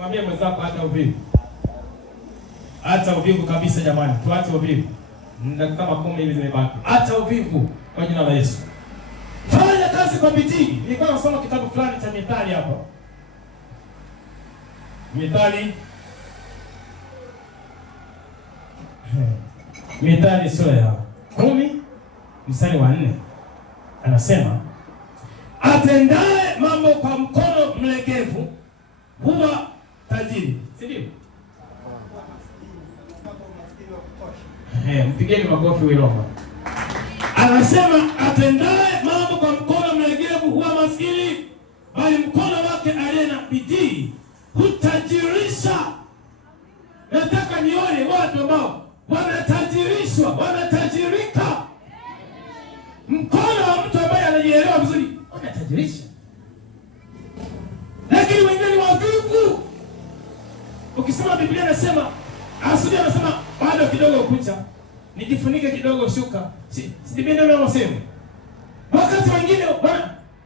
Mwambie mwenzako hata uvivu. Hata uvivu kabisa jamani. Tuache uvivu. Dakika 10 hivi zimebaki. Hata uvivu kwa jina la Yesu. Fanya kazi kwa bidii. Nilikuwa nasoma kitabu fulani cha Mithali hapa. Mithali sura ya 10 mstari wa 4. Anasema, atendaye mambo kwa mkono mlegevu huwa tajiri. Si ndio? Mpigeni makofi Wiloma. Anasema atendaye mambo kwa mkono mlegevu huwa maskini, bali mkono wake aliye na bidii hutajirisha. Nataka nione watu ambao wanatajirishwa, wanatajirika. Mkono wa mtu ambaye anajielewa vizuri unatajirisha. Lakini wengine wavivu. Ukisoma Biblia inasema, Asudi anasema bado kidogo kucha, nijifunike kidogo shuka. Si Biblia ndio inasema. Wakati wengine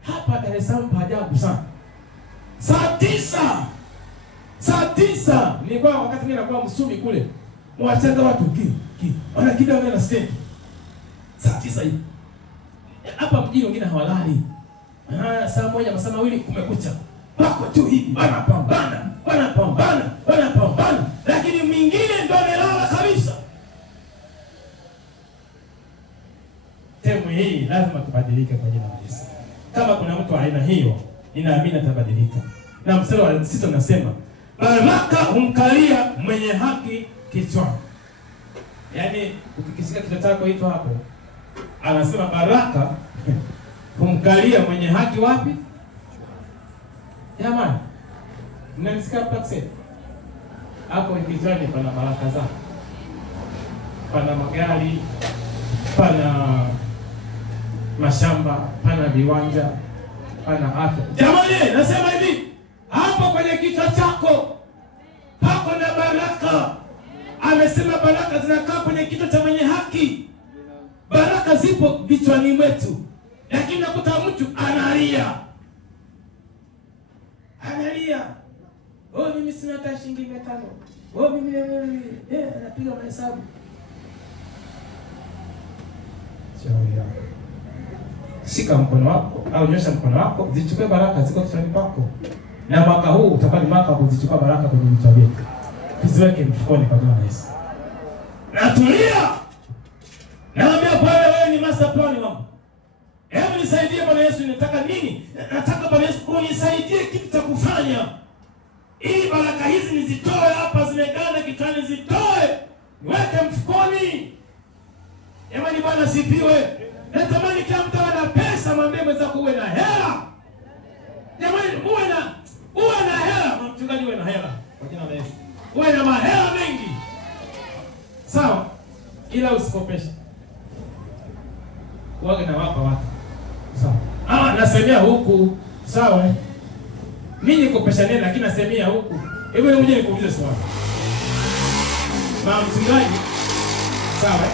hapa Dar es Salaam paajabu sana. Saa tisa nilikuwa wakati mimi nakuwa Msumi kule. Mwachanga watu wana kidogo na stendi. Saa 9 hivi. Hapa mjini wengine hawalali. Saa 1 masaa 2 kumekucha. Wako tu hivi wanapambana. Lakini mwingine ndo amelala kabisa. Temu hii lazima tubadilike kwa jina la Yesu. Kama kuna mtu aina hiyo, ninaamini atabadilika. Na mstari wa 6 unasema, baraka humkalia mwenye haki kichwani. Yaani ukikisikia kichwa chako hicho hapo, anasema baraka humkalia mwenye haki wapi? Jamani, mnanisikia hapa kusema? Hapo kichwani pana baraka zako. Pana magari, pana mashamba, pana viwanja, pana afya. Jamani, nasema hivi, hapo kwenye kichwa chako pako na baraka. Amesema baraka zinakaa kwenye kichwa cha mwenye haki. Baraka zipo vichwani mwetu. Lakini nakuta mtu analia. Mimi sina hata shilingi 500. Mimi anapiga mahesabu. Shika mkono wako au nyosha mkono wako, zichukue baraka ziko kichwani pako. Na mwaka huu utakuwa ni mwaka wa kuzichukua baraka kwenye vichwa vyetu. Tuziweke mfukoni kwa jina la Yesu. Natulia. Naambia Bwana, wewe ni master plan wangu. Hebu nisaidie Bwana Yesu, nataka nini? Nataka Bwana Yesu unisaidie kitu cha kufanya. Ili baraka hizi nizitoe hapa zimeganda kichwani, zitoe. Weke mfukoni. Jamani, Bwana sifiwe. Natamani kila mtu awe na pesa, mwambie mwenzako uwe na hela. Jamani, uwe na hela, mchungaji uwe na hela. Kwa jina la Yesu. Uwe na mahela mengi. Sawa? Ila usikopeshe. Uage na wapa watu. Sawa? Nasemea huku. Sawa? Mimi nikopesha nini lakini nasemea huku. Hebu ngoja nikuulize swali. Mchungaji. Sawa?